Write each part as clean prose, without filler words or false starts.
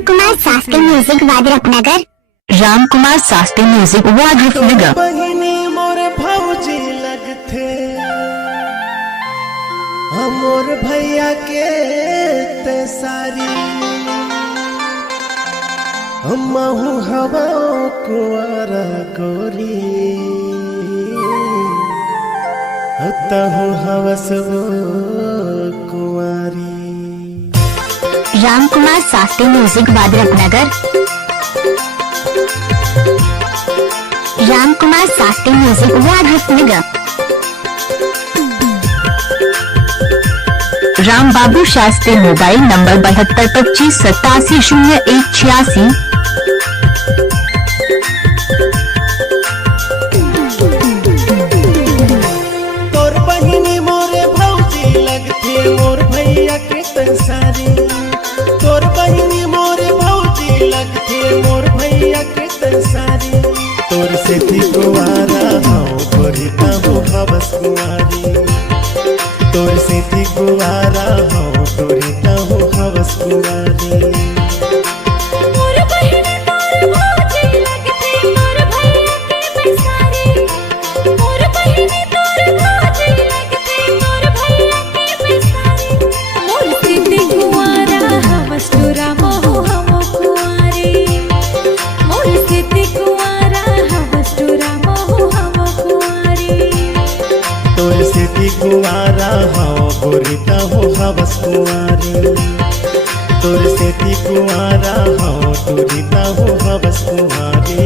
रामकुमार शास्त्री music वाद्रपनगर। Ramkumar शास्त्री music वाद्रपनगर। बहिनी मोर भौजी लगथे हमोर भैया के ते सारी हमहु हवा कुंवारा गोरी तहु हवस वो कुंवारी। रामकुमार शास्त्री म्यूजिक वाद्रपनगर। रामकुमार शास्त्री म्यूजिक वाद्रपनगर। राम बाबू शास्त्री मोबाइल नंबर 7225870186। तोर बहिनी मोरे भौजी लगथे मोर भैया के तसारी। तोर बहिनी मोरे भौजी लगथे मोर भैया के तसारी। तोर से थी कुंवारा हूँ गोरी कहूँ हवस कुंवारी। तोर से थी कुंवारा हूँ गोरी कहूँ हवस कुंवारी। तोर से थी कुंवारा हूँ गोरी कहूँ हवस कुंवारी। तोर से थी कुंवारा हूँ गोरी कहूँ हवस कुंवारी।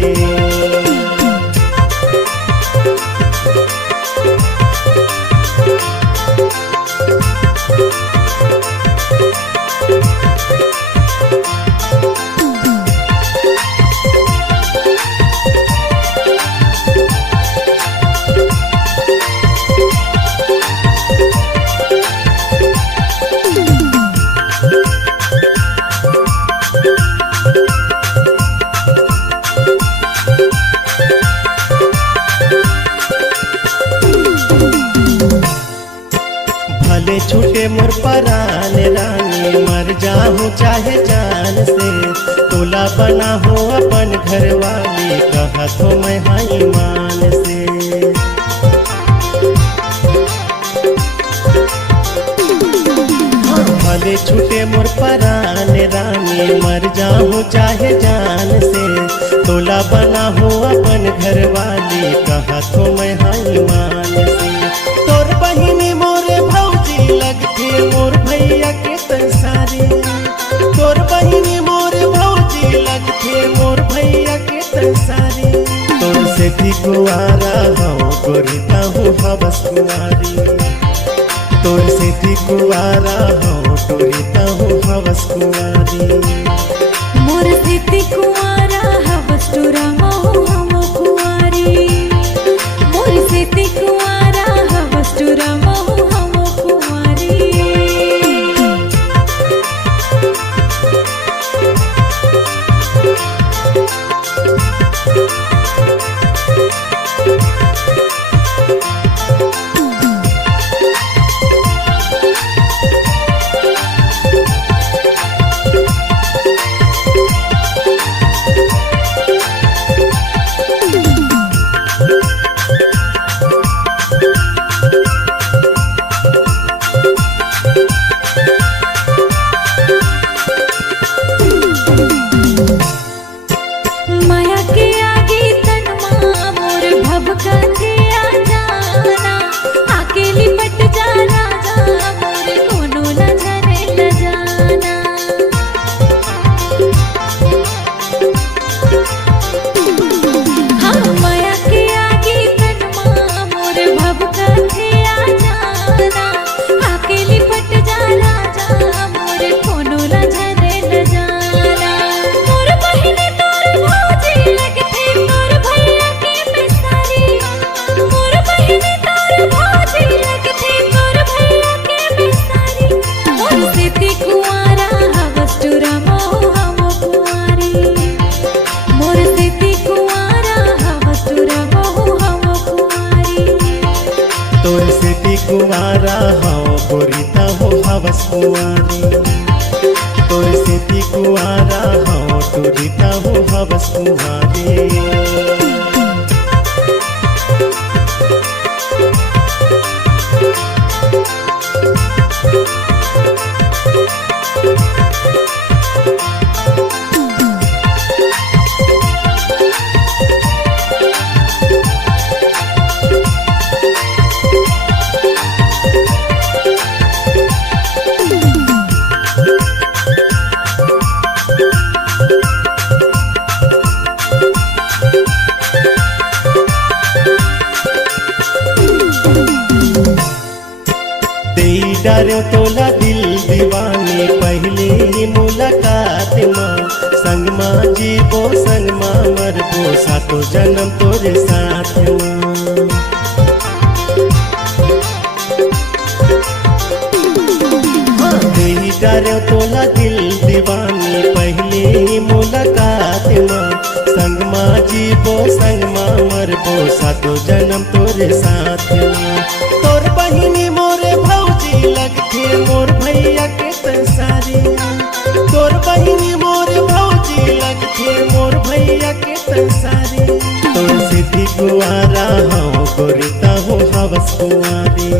भले छूटे मोर परान रानी मर जाऊं चाहे जान से। तोला बना हो अपन घर वाली कहा तो मैं हाई मान से। भले छूटे मोर परान रानी मर जाऊं चाहे जान से। तोला बना हो अपन घर वाली कहा तो मैं हाई मान से। तोर बहिनी मोरे भौजी लगथे मोर भैया के तसारी। तोर बहिनी मोरे भौजी लगथे मोर भैया के तसारी। तोर से थी कुंवारा हूँ गोरी कहूँ हवस कुंवारी। तोर से थी कुंवारा हूँ गोरी कहूँ हवस कुंवारी। मोर से थी कुंवारा हवस टुरा महु हम कुंवारी। मोर से थी कुंवारा हवस टुरा महु हम कुंवारी। माया के आगे तनमा मोर भभका दिया जाना। आके लिपट जा राजा मोर कोनो न जाने ल जाना। हाँ माया के आगे तनमा मोर भभका दिया जाना। आके लिपट जा राजा मोर कोनो न जाने ल जाना। मोर बहिनी तोर भौजी लगथे मोर भैया के बेसारी। मोर बहिनी तोर भौजी लगथे मोर भैया के बेसारी। मोर से थी कुंवारा हवस टुरा महु हम कुंवारी। मोर से थी कुंवारा हवस टुरा महु हम कुंवारी। तोर से थी कुंवारा हूँ गोरी कहूँ हवस कुंवारी। तोर से थी कुंवारा कुआरा हाँ टूरिता हो हवस कुआरे। डरो तोला दिल दीवानी पहली ही मुलाकात माँ संग माँ जीवो संग माँ मरबो सातो जन्म तोरे साथ माँ। डरो तोला दिल दीवानी पहली ही मुलाकात माँ संग माँ जीवो संग माँ मरबो सातो जन्म तोरे साथ माँ। तोर बहिनी मोरे भौजी लगथे मोर भैया के तसारी। तोर बहिनी मोर भौजी लगथे मोर भैया के तसारी। तोर सिद्धि कुआरा हाँ गोरिता हो हवस कुआरी।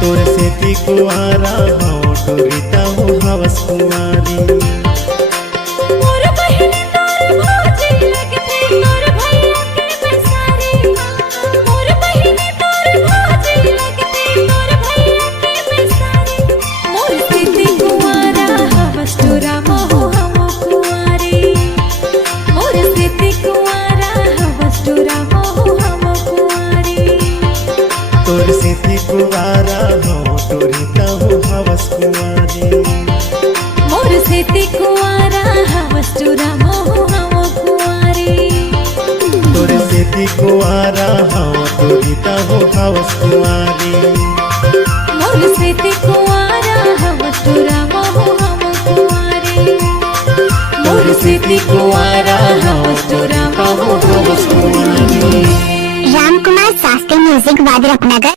तोर सिद्धि कुआरा हाँ गोरिता हो हवस कुआरी। तोर सिद्धि कुआरा हाँ टूरिता हो हवस कुआरे। मोर सिद्धि कुआरा हवस टूरा मोह हम कुआरे। तोर सिद्धि कुआरा हाँ टूरिता हो हवस कुआरे। मोर सिद्धि कुआरा हवस टूरा मोह हम कुआरे। मोर सिद्धि कुआरा हवस टूरा मोह हवस कुआरे। रामकुमार शास्त्री म्यूजिक वाद्य उपनगर।